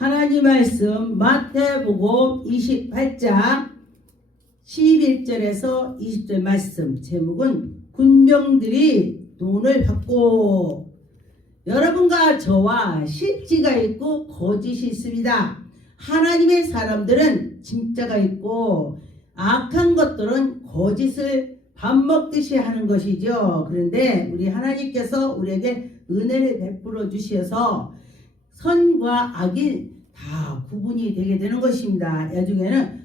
하나님 말씀 마태복음 28장 11절에서 20절 말씀, 제목은 군병들이 돈을 받고. 여러분과 저와 실지가 있고 거짓이 있습니다. 하나님의 사람들은 진짜가 있고 악한 것들은 거짓을 밥 먹듯이 하는 것이죠. 그런데 우리 하나님께서 우리에게 은혜를 베풀어 주셔서 선과 악이 다 구분이 되게 되는 것입니다. 나중에는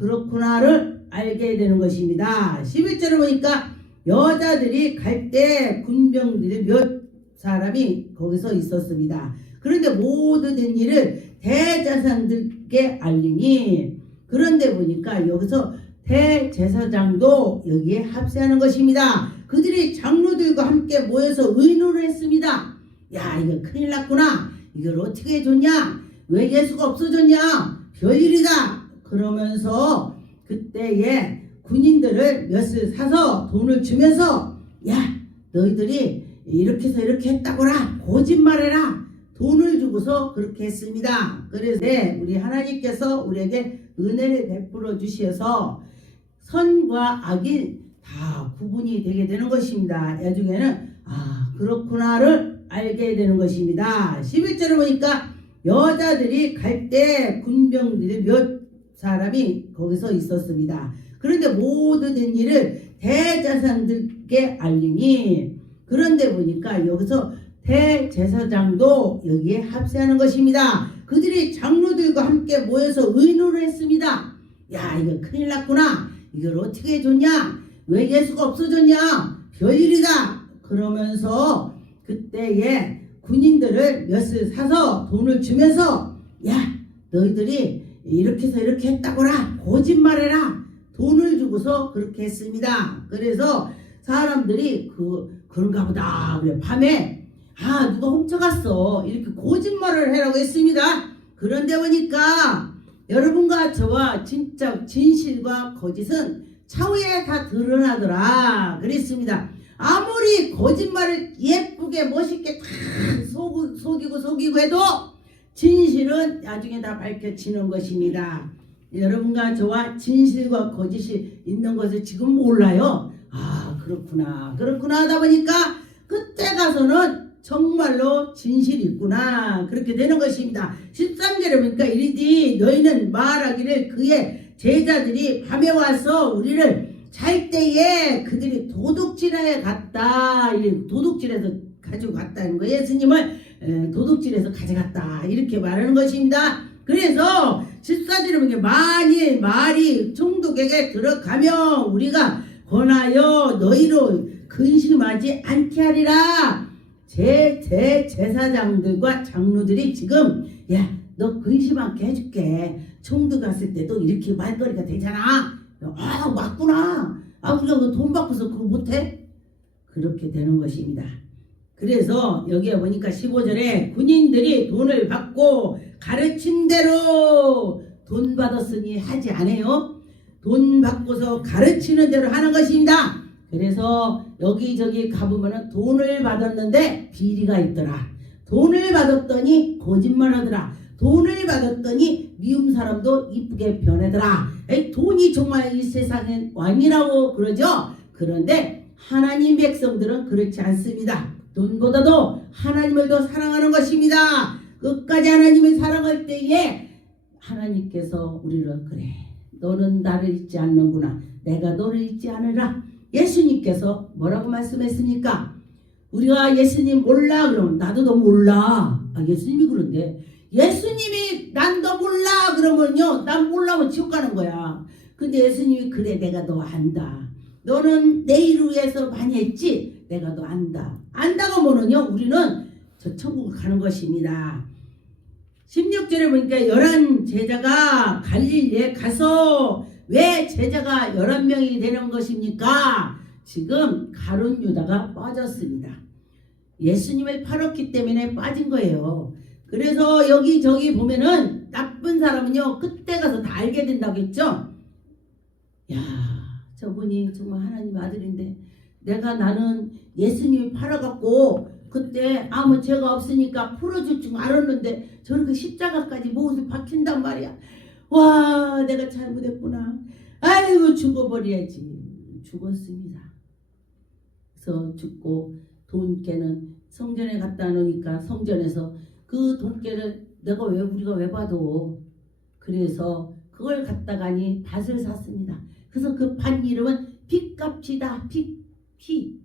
그렇구나를 알게 되는 것입니다. 11절을 보니까 여자들이 갈 때 군병들이 몇 사람이 거기서 있었습니다. 그런데 모두 된 일을 대제사장들께 알리니, 그런데 보니까 여기서 대제사장도 여기에 합세하는 것입니다. 그들이 장로들과 함께 모여서 의논을 했습니다. 야, 이거 큰일 났구나. 이걸 어떻게 해줬냐? 왜 예수가 없어졌냐? 별일이다. 그러면서 그때에 군인들을 몇을 사서 돈을 주면서, 야, 너희들이 이렇게 해서 이렇게 했다거라, 거짓말해라. 돈을 주고서 그렇게 했습니다. 그래서 우리 하나님께서 우리에게 은혜를 베풀어 주셔서 선과 악이 다 구분이 되게 되는 것입니다. 나중에는 그렇구나를 알게 되는 것입니다. 11절을 보니까 여자들이 갈 때 군병들이 몇 사람이 거기서 있었습니다. 그런데 모두 된 일을 대제사장들께 알리니, 그런데 보니까 여기서 대제사장도 여기에 합세하는 것입니다. 그들이 장로들과 함께 모여서 의논을 했습니다. 야, 이거 큰일 났구나. 이걸 어떻게 해줬냐? 왜 예수가 없어졌냐? 별일이다. 그러면서 그때에 군인들을 몇을 사서 돈을 주면서, 야, 너희들이 이렇게 해서 이렇게 했다거라, 거짓말해라. 돈을 주고서 그렇게 했습니다. 그래서 사람들이 그런가 보다. 그래, 밤에 누가 훔쳐갔어. 이렇게 거짓말을 하라고 했습니다. 그런데 보니까 여러분과 저와 진짜 진실과 거짓은 차후에 다 드러나더라 그랬습니다. 아무리 거짓말을 예쁘게 멋있게 다 속이고 해도 진실은 나중에 다 밝혀지는 것입니다. 여러분과 저와 진실과 거짓이 있는 것을 지금 몰라요. 그렇구나 하다 보니까 그때 가서는 정말로 진실이 있구나, 그렇게 되는 것입니다. 13절에 보니까 이르되 너희는 말하기를 그의 제자들이 밤에 와서 우리를 잘 때에 그들이 도둑질에 갔다. 도둑질해서 가지고 갔다는 거예요. 예수님을 도둑질해서 가져갔다, 이렇게 말하는 것입니다. 그래서 14절에 보니까 만일 말이 총독에게 들어가며 우리가 권하여 너희로 근심하지 않게 하리라. 제사장들과 장로들이 지금, 야, 너 근심 않게 해줄게. 총독 갔을 때도 이렇게 말거리가 되잖아. 맞구나. 우리가 돈 받고서 그거 못해? 그렇게 되는 것입니다. 그래서 여기에 보니까 15절에 군인들이 돈을 받고 가르친 대로 돈 받았으니 하지 않아요. 돈 받고서 가르치는 대로 하는 것입니다. 그래서 여기저기 가보면 돈을 받았는데 비리가 있더라. 돈을 받았더니 거짓말하더라. 돈을 받았더니 미움 사람도 이쁘게 변하더라. 돈이 정말 이 세상엔 왕이라고 그러죠. 그런데 하나님 백성들은 그렇지 않습니다. 돈보다도 하나님을 더 사랑하는 것입니다. 끝까지 하나님을 사랑할 때에 하나님께서 우리를, 그래, 너는 나를 잊지 않는구나, 내가 너를 잊지 않으라. 예수님께서 뭐라고 말씀했습니까? 우리가 예수님 몰라 그러면 나도 너 몰라. 예수님이 그런데, 예수님이 난 너 몰라 그러면요, 난 몰라면 지옥 가는 거야. 근데 예수님이, 그래, 내가 너 안다. 너는 내 일을 위해서 많이 했지? 내가 너 안다. 안다고 하면요, 우리는 저 천국을 가는 것입니다. 16절에 보니까 11 제자가 갈릴리에 가서, 왜 제자가 11명이 되는 것입니까? 지금 가룟 유다가 빠졌습니다. 예수님을 팔았기 때문에 빠진 거예요. 그래서 여기저기 보면은 나쁜 사람은요, 그때 가서 다 알게 된다고 했죠. 야, 저분이 정말 하나님 아들인데 나는 예수님이 팔아갖고 그때 아무 죄가 없으니까 풀어줄 줄 알았는데 저렇게 십자가까지 못을 박힌단 말이야. 와, 내가 잘못했구나. 아이고, 죽어버려야지. 죽었습니다. 그래서 죽고 돈깨는 성전에 갖다 놓으니까 성전에서 그 돈깨를 우리가 왜 봐도, 그래서 그걸 갖다가니 밭을 샀습니다. 그래서 그 밭 이름은 핏값이다. 피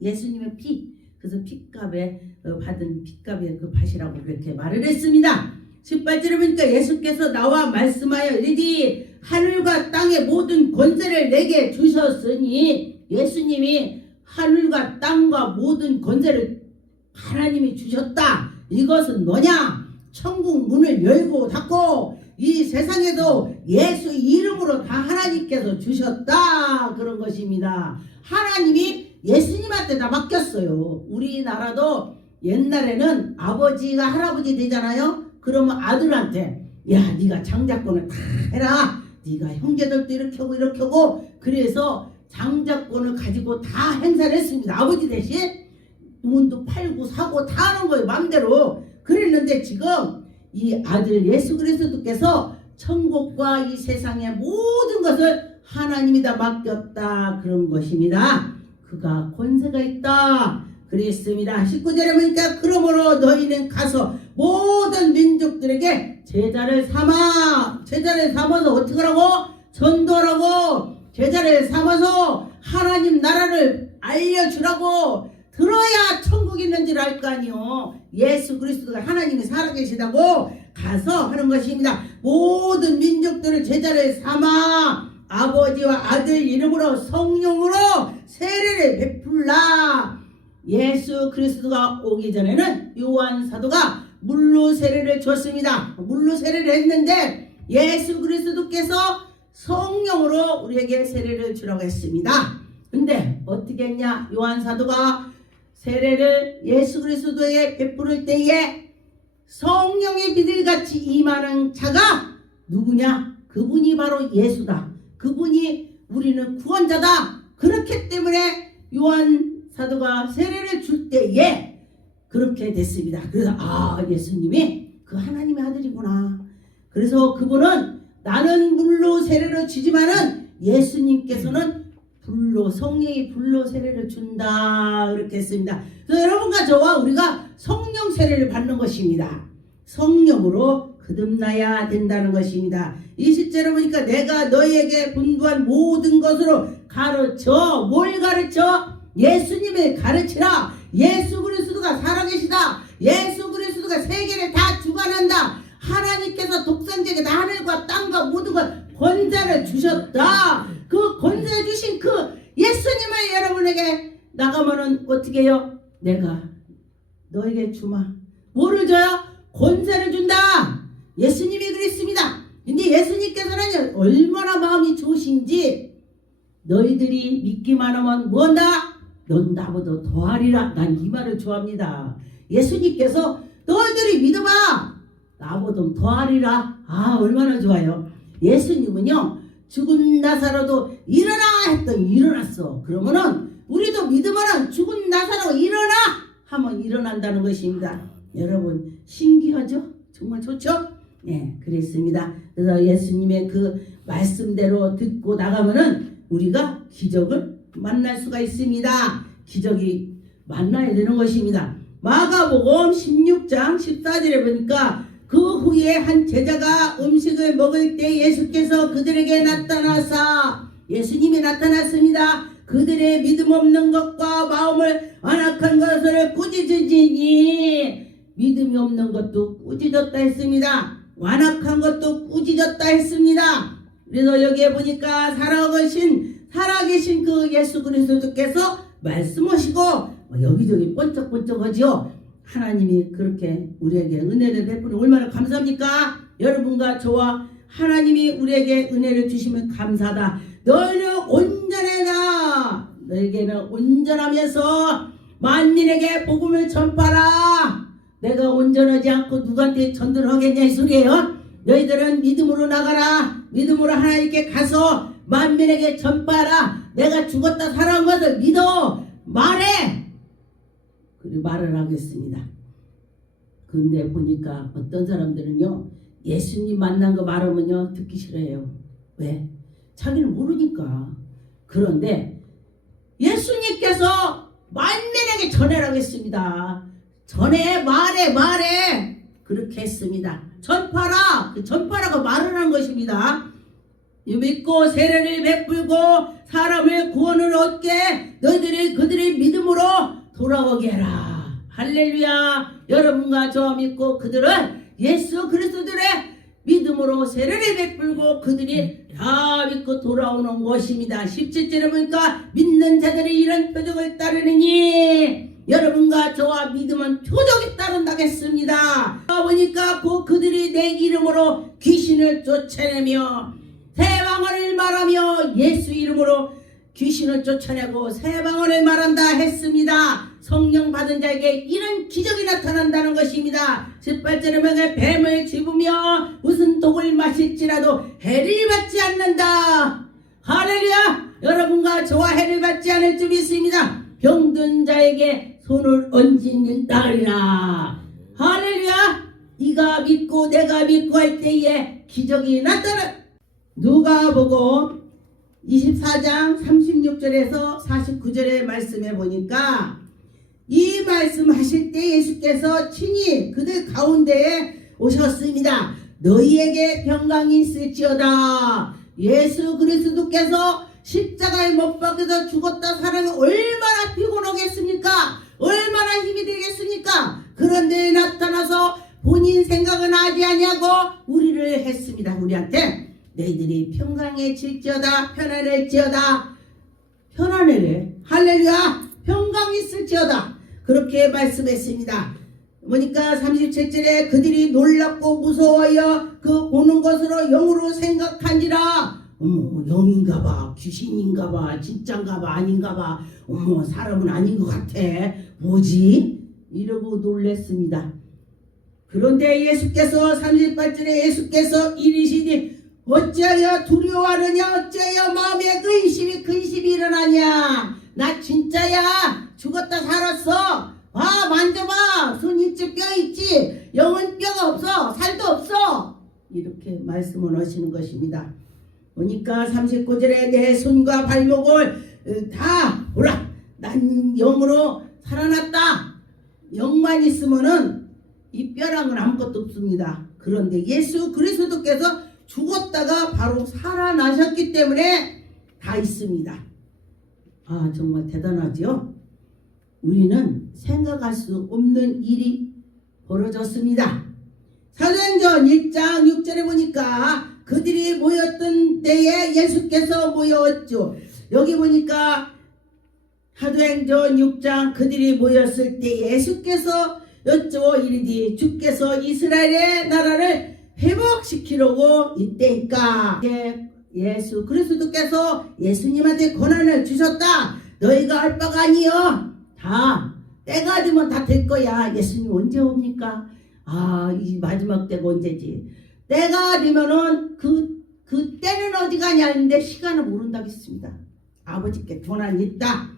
예수님의 피. 그래서 핏값에 받은 핏값의 그 밭이라고 그렇게 말을 했습니다. 18절에 보니까 예수께서 나와 말씀하여 이르되 하늘과 땅의 모든 권세를 내게 주셨으니, 예수님이 하늘과 땅과 모든 권세를 하나님이 주셨다. 이것은 뭐냐? 천국 문을 열고 닫고 이 세상에도 예수 이름으로 다 하나님께서 주셨다. 그런 것입니다. 하나님이 예수님한테 다 맡겼어요. 우리나라도 옛날에는 아버지가 할아버지 되잖아요. 그러면 아들한테, 야, 네가 장자권을 다 해라. 네가 형제들도 이렇게 하고 이렇게 하고. 그래서 장자권을 가지고 다 행사를 했습니다. 아버지 대신 돈도 팔고 사고 다 하는 거예요. 마음대로. 그랬는데 지금 이 아들 예수 그리스도께서 천국과 이 세상의 모든 것을 하나님이 다 맡겼다. 그런 것입니다. 그가 권세가 있다. 그랬습니다. 19절에 보니까 그러므로 너희는 가서 모든 민족들에게 제자를 삼아서 어떻게 하라고? 전도하라고. 제자를 삼아서 하나님 나라를 알려주라고. 들어야 천국 있는 줄 알 거 아니요. 예수 그리스도가 하나님이 살아계시다고 가서 하는 것입니다. 모든 민족들을 제자를 삼아 아버지와 아들 이름으로 성령으로 세례를 베풀라. 예수 그리스도가 오기 전에는 요한 사도가 물로 세례를 줬습니다. 물로 세례를 했는데 예수 그리스도께서 성령으로 우리에게 세례를 주라고 했습니다. 근데 어떻게 했냐? 요한 사도가 세례를 예수 그리스도에 베풀을 때에 성령의 비둘기같이 임하는 자가 누구냐? 그분이 바로 예수다. 그분이 우리는 구원자다. 그렇기 때문에 요한 사도가 세례를 줄 때에 그렇게 됐습니다. 그래서 예수님이 그 하나님의 아들이구나. 그래서 그분은 나는 물로 세례를 주지만은 예수님께서는 불로, 성령이 불로 세례를 준다. 그렇게 했습니다. 그래서 여러분과 저와 우리가 성령 세례를 받는 것입니다. 성령으로 거듭나야 된다는 것입니다. 20절에 보니까 내가 너희에게 분부한 모든 것으로 가르쳐. 뭘 가르쳐? 예수님을 가르치라. 예수 그리스도가 살아계시다. 예수 그리스도가 세계를 다 주관한다. 하나님께서 독선적인 하늘과 땅과 모든 것 권세를 주셨다. 그 권세 주신 그 예수님을 여러분에게 나가면은 어떻게 해요? 내가 너에게 주마. 뭐를 줘요? 권세를 준다. 예수님이 그랬습니다. 근데 예수님께서는 얼마나 마음이 좋으신지 너희들이 믿기만 하면 뭐한다? 넌 나보다 더하리라. 난 이 말을 좋아합니다. 예수님께서 너희들이 믿어봐. 나보다 더하리라. 얼마나 좋아요. 예수님은요 죽은 나사로도 일어나 했더니 일어났어. 그러면은 우리도 믿으면은 죽은 나사로 일어나 하면 일어난다는 것입니다. 여러분 신기하죠? 정말 좋죠? 네, 그랬습니다. 그래서 예수님의 그 말씀대로 듣고 나가면은 우리가 기적을 만날 수가 있습니다. 기적이 만나야 되는 것입니다. 마가복음 16장 14절에 보니까 그 후에 한 제자가 음식을 먹을 때 예수께서 그들에게 나타나사, 예수님이 나타났습니다. 그들의 믿음 없는 것과 마음을 완악한 것을 꾸짖으시니, 믿음이 없는 것도 꾸짖었다 했습니다. 완악한 것도 꾸짖었다 했습니다. 그래서 여기에 보니까 살아계신 그 예수 그리스도께서 말씀하시고 여기저기 번쩍번쩍하죠. 하나님이 그렇게 우리에게 은혜를 베푸는 얼마나 감사합니까? 여러분과 저와 하나님이 우리에게 은혜를 주시면 감사하다. 너희는 온전해라. 너에게는 온전하면서 만민에게 복음을 전파라. 내가 온전하지 않고 누구한테 전도를 하겠냐 이 소리예요. 너희들은 믿음으로 나가라. 믿음으로 하나님께 가서 만민에게 전파하라. 내가 죽었다 살아온 것을 믿어 말해. 그리고 말을 하겠습니다. 근데 보니까 어떤 사람들은요, 예수님 만난 거 말하면요 듣기 싫어해요. 왜? 자기는 모르니까. 그런데 예수님께서 만민에게 전해라고 했습니다. 전해, 말해 그렇게 했습니다. 전파라, 그 전파라고 말을 한 것입니다. 믿고 세례를 베풀고 사람을 구원을 얻게 너희들이 그들의 믿음으로 돌아오게 해라. 할렐루야. 여러분과 저와 믿고 그들은 예수 그리스도들의 믿음으로 세례를 베풀고 그들이 다 믿고 돌아오는 것입니다. 17절에 보니까 믿는 자들이 이런 표적을 따르느니 여러분과 저와 믿음은 표적이 따른다겠습니다. 보니까 그들이 내 이름으로 귀신을 쫓아내며 새 방언을 말하며 예수 이름으로 귀신을 쫓아내고 새 방언을 말한다 했습니다. 성령 받은 자에게 이런 기적이 나타난다는 것입니다. 18절에 보면 뱀을 집으며 무슨 독을 마실지라도 해를 받지 않는다. 할렐루야. 여러분과 저와 해를 받지 않을 줄 믿습니다. 병든 자에게 손을 얹는다리라. 할렐루야. 네가 믿고 내가 믿고 할 때에 기적이 나타나. 누가복음 24장 36절에서 49절의 말씀에 보니까 이 말씀하실 때 예수께서 친히 그들 가운데에 오셨습니다. 너희에게 평강이 있을지어다. 예수 그리스도께서 십자가에 못 박혀서 죽었다 살아면 얼마나 피곤하겠습니까? 얼마나 힘이 되겠습니까? 그런데 나타나서 본인 생각은 하지 아니하고 우리를 했습니다. 우리한테 너희들이 평강해질지어다. 편안할지어다. 편안해래. 할렐루야. 평강이 있을지어다. 그렇게 말씀했습니다. 보니까 37절에 그들이 놀랍고 무서워하여 그 보는 것으로 영으로 생각한지라. 어머, 영인가봐, 귀신인가봐, 진짠가봐, 아닌가봐, 어머, 사람은 아닌 것 같아, 뭐지? 이러고 놀랬습니다. 그런데 예수께서 38절에 예수께서 이르시니 어찌하여 두려워하느냐, 어찌하여 마음에 근심이 일어나냐. 나 진짜야. 죽었다 살았어. 봐, 만져봐. 손 있지, 뼈 있지. 영은 뼈가 없어, 살도 없어. 이렇게 말씀을 하시는 것입니다. 보니까 39절에 내 손과 발목을 다 보라. 난 영으로 살아났다. 영만 있으면은 이 뼈랑은 아무것도 없습니다. 그런데 예수 그리스도께서 죽었다가 바로 살아나셨기 때문에 다 있습니다. 아, 정말 대단하죠? 우리는 생각할 수 없는 일이 벌어졌습니다. 사도행전 1장 6절에 보니까 그들이 모였던 때에 예수께서 모였죠. 여기 보니까 사도행전 6장 그들이 모였을 때 예수께서 여쭈어 이르되 주께서 이스라엘의 나라를 회복시키려고 이때니까 예수 그리스도께서 예수님한테 권한을 주셨다. 너희가 할 바가 아니여. 다 때가 되면 다 될 거야. 예수님 언제 옵니까? 아, 이 마지막 때가 언제지? 때가 되면은 그 때는 어디 가냐 했는데 시간을 모른다겠습니다. 아버지께 권한이 있다.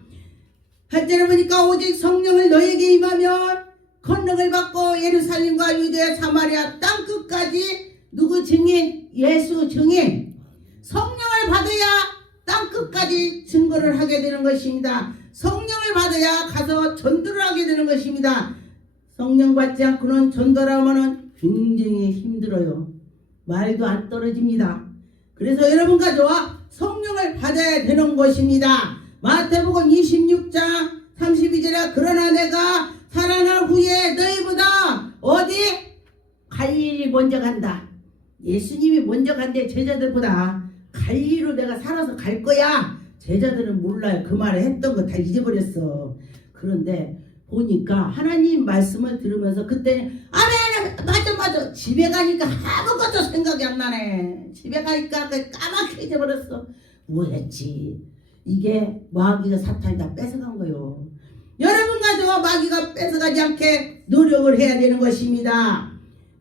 8절에 보니까 오직 성령을 너에게 임하면 권능을 받고 예루살렘과 유대야 사마리아 땅 끝까지 누구 증인? 예수 증인. 성령을 받아야 땅 끝까지 증거를 하게 되는 것입니다. 성령을 받아야 가서 전도를 하게 되는 것입니다. 성령 받지 않고는 전도하면은 굉장히 힘들어요. 말도 안 떨어집니다. 그래서 여러분과 저와 성령을 받아야 되는 것입니다. 마태복음 26장 32절에 그러나 내가 살아날 후에 너희보다 어디 갈릴리 먼저 간다. 예수님이 먼저 간대. 제자들보다 갈릴리로 내가 살아서 갈 거야. 제자들은 몰라요. 그 말을 했던 거 다 잊어버렸어. 그런데 보니까 하나님 말씀을 들으면서 그때 아멘 맞아 집에 가니까 아무것도 생각이 안 나네. 집에 가니까 까맣게 잊어버렸어. 뭐 했지? 이게 마귀가 사탄이 다 뺏어간 거요. 여러분과 저와 마귀가 뺏어가지 않게 노력을 해야 되는 것입니다.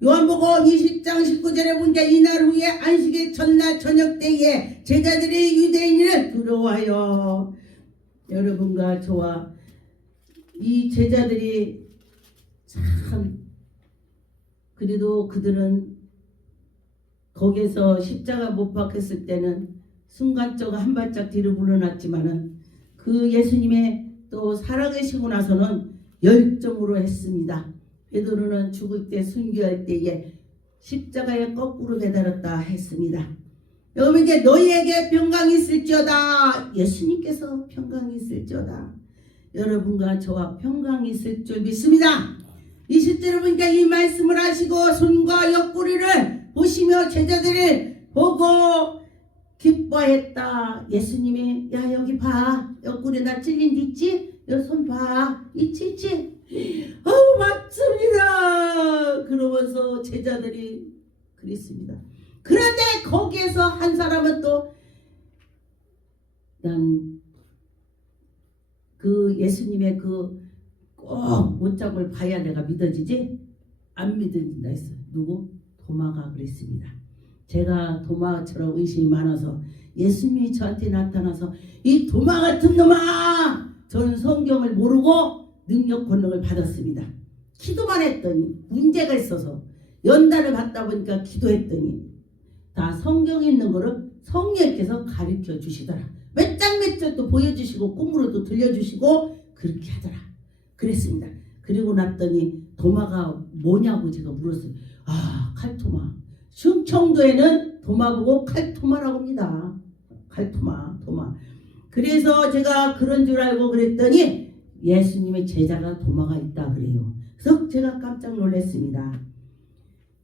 요한복음 20장 19절에 보니까 이날 후에 안식일 첫날 저녁 때에 제자들이 유대인을 두려워하여 여러분과 저와 이 제자들이 참 그래도 그들은 거기에서 십자가 못 박혔을 때는 순간적으로 한 발짝 뒤로 물러났지만은 그 예수님의 또 살아계시고 나서는 열정으로 했습니다. 베드로는 죽을 때 순교할 때에 십자가에 거꾸로 매달았다 했습니다. 여러분 이제 너희에게 평강이 있을지어다. 예수님께서 평강이 있을지어다. 여러분과 저와 평강이 있을 줄 믿습니다. 20절에 보니까 이 말씀을 하시고 손과 옆구리를 보시며 제자들을 보고 기뻐했다. 예수님이 야 여기 봐. 옆구리 나 찔린 데 있지? 여기 손 봐. 있지? 맞습니다. 그러면서 제자들이 그랬습니다. 그런데 거기에서 한 사람은 또 난 그 예수님의 그 꼭 못잡을 봐야 내가 믿어지지? 안 믿어진다 했어요. 누구? 도마가 그랬습니다. 제가 도마처럼 의심이 많아서 예수님이 저한테 나타나서 이 도마 같은 놈아! 저는 성경을 모르고 능력 권능을 받았습니다. 기도만 했더니 문제가 있어서 연단을 받다 보니까 기도했더니 다 성경에 있는 거를 성령께서 가르쳐 주시더라. 몇 장 몇 절 또 보여주시고 꿈으로도 들려주시고 그렇게 하더라. 그랬습니다. 그리고 났더니 도마가 뭐냐고 제가 물었어요. 칼토마. 충청도에는 도마 보고 칼토마라고 합니다. 칼토마, 도마. 그래서 제가 그런 줄 알고 그랬더니 예수님의 제자가 도마가 있다 그래요. 그래서 제가 깜짝 놀랐습니다.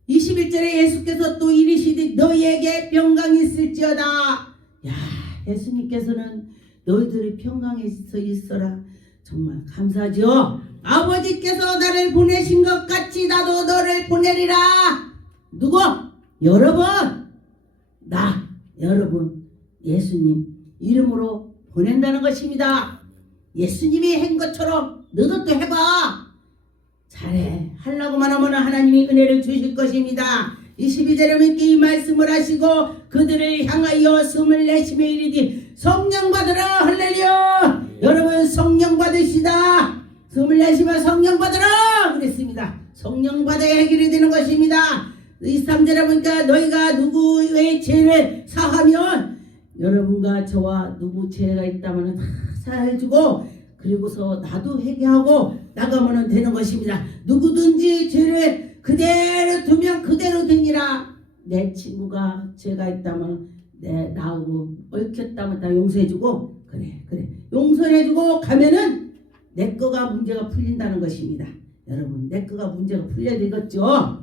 21절에 예수께서 또 이르시되 너희에게 평강이 있을지어다. 야, 예수님께서는 너희들이 평강에 있어라. 정말 감사하죠. 아버지께서 나를 보내신 것 같이 나도 너를 보내리라. 누구? 여러분. 여러분 예수님 이름으로 보낸다는 것입니다. 예수님이 한 것처럼 너도 또 해봐. 잘해. 하려고만 하면 하나님이 은혜를 주실 것입니다. 22절에 믿게 이 말씀을 하시고 그들을 향하여 숨을 내쉬며 이르되 성령 받으라. 할렐루야. 여러분 성령 받으시다. 숨을 내쉬며 성령 받으라 그랬습니다. 성령 받아야 해결이 되는 것입니다. 23절에 보니까 너희가 누구의 죄를 사하면 여러분과 저와 누구 죄가 있다면 다 사해주고 그리고서 나도 회개하고 나가면 되는 것입니다. 누구든지 죄를 그대로 두면 그대로 되니라. 내 친구가 죄가 있다면 나하고 얽혔다면 다 용서해주고 그래 용서해주고 가면은 내 거가 문제가 풀린다는 것입니다. 여러분 내 거가 문제가 풀려야 되겠죠.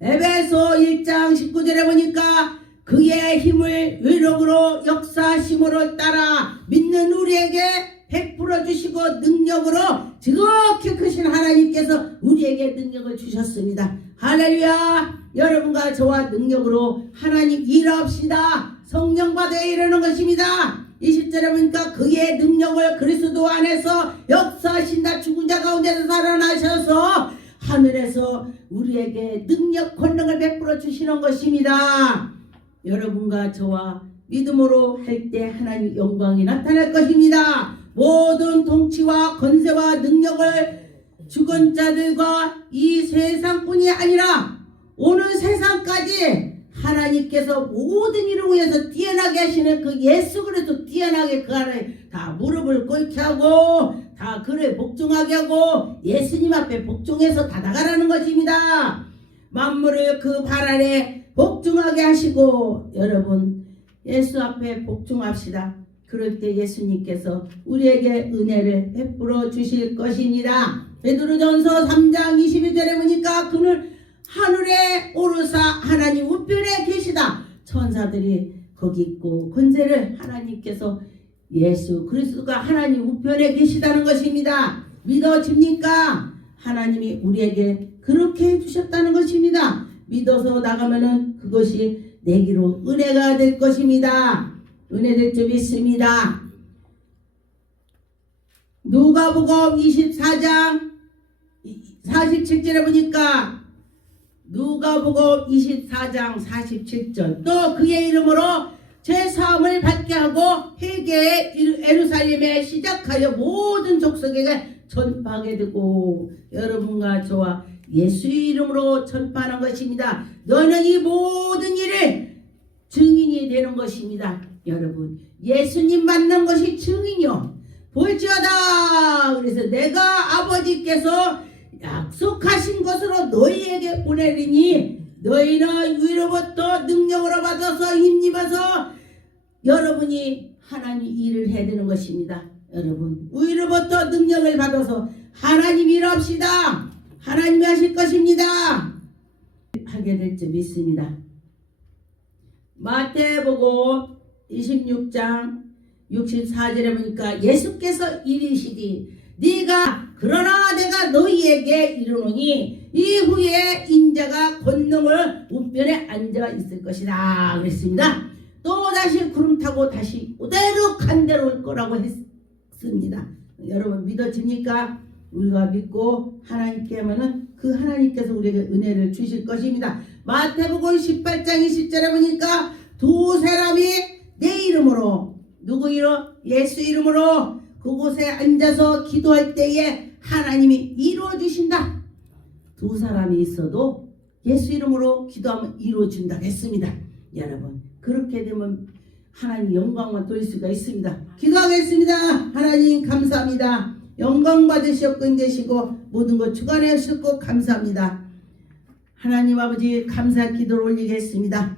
에베소 1장 19절에 보니까 그의 힘을 의력으로 역사심으로 따라 믿는 우리에게 베풀어 주시고 능력으로 지극히 크신 하나님께서 우리에게 능력을 주셨습니다. 할렐루야. 여러분과 저와 능력으로 하나님 일합시다. 성령 받아야 이러는 것입니다. 20절에 보니까 그의 능력을 그리스도 안에서 역사하신다. 죽은 자 가운데서 살아나셔서 하늘에서 우리에게 능력 권능을 베풀어 주시는 것입니다. 여러분과 저와 믿음으로 할 때 하나님 영광이 나타날 것입니다. 모든 통치와 권세와 능력을 죽은 자들과 이 세상뿐이 아니라 오는 세상까지 하나님께서 모든 일을 위해서 뛰어나게 하시는 그 예수 그리스도 뛰어나게 그 안에 다 무릎을 꿇게 하고 다 그를 복종하게 하고 예수님 앞에 복종해서 다 나가라는 것입니다. 만물을 그 발 아래 복종하게 하시고 여러분 예수 앞에 복종합시다. 그럴 때 예수님께서 우리에게 은혜를 베풀어 주실 것입니다. 베드로전서 3장 22절에 보니까 그는 하늘에 오르사 하나님 우편에 계시다. 천사들이 거기 있고 권세를 하나님께서 예수 그리스도가 하나님 우편에 계시다는 것입니다. 믿어집니까? 하나님이 우리에게 그렇게 해주셨다는 것입니다. 믿어서 나가면은 그것이 내기로 은혜가 될 것입니다. 은혜 될 줄 믿습니다. 누가복음 24장 47절에 보니까 누가복음 24장 47절 또 그의 이름으로 죄사함을 받게 하고 회개의 예루살렘에 시작하여 모든 족속에게 전파하게 되고 여러분과 저와 예수 이름으로 전파하는 것입니다. 너는 이 모든 일을 증인이 되는 것입니다. 여러분 예수님 만난 것이 증인이요 볼지어다. 그래서 내가 아버지께서 약속하신 것으로 너희에게 보내리니 너희는 위로부터 능력으로 받아서 힘입어서 여러분이 하나님 일을 해야 되는 것입니다. 여러분 위로부터 능력을 받아서 하나님 일합시다. 하나님이 하실 것입니다. 하게 될 줄 믿습니다. 마태복음 26장 64절에 보니까 예수께서 이르시되 네가 그러나 내가 너희에게 이르노니 이후에 인자가 권능을 우편에 앉아 있을 것이다 그랬습니다. 또 다시 구름 타고 다시 그대로 간 대로 올 거라고 했습니다. 여러분 믿어집니까? 우리가 믿고 하나님께 하면은 그 하나님께서 우리에게 은혜를 주실 것입니다. 마태복음 18장 20절에 보니까 두 사람이 내 이름으로 누구 이름? 예수 이름으로 그곳에 앉아서 기도할 때에 하나님이 이루어주신다. 두 사람이 있어도 예수 이름으로 기도하면 이루어준다고 했습니다. 여러분 그렇게 되면 하나님 영광만 돌릴 수가 있습니다. 기도하겠습니다. 하나님 감사합니다. 영광 받으셨고 인되시고 모든 것 주관하셨고 감사합니다. 하나님 아버지 감사 기도를 올리겠습니다.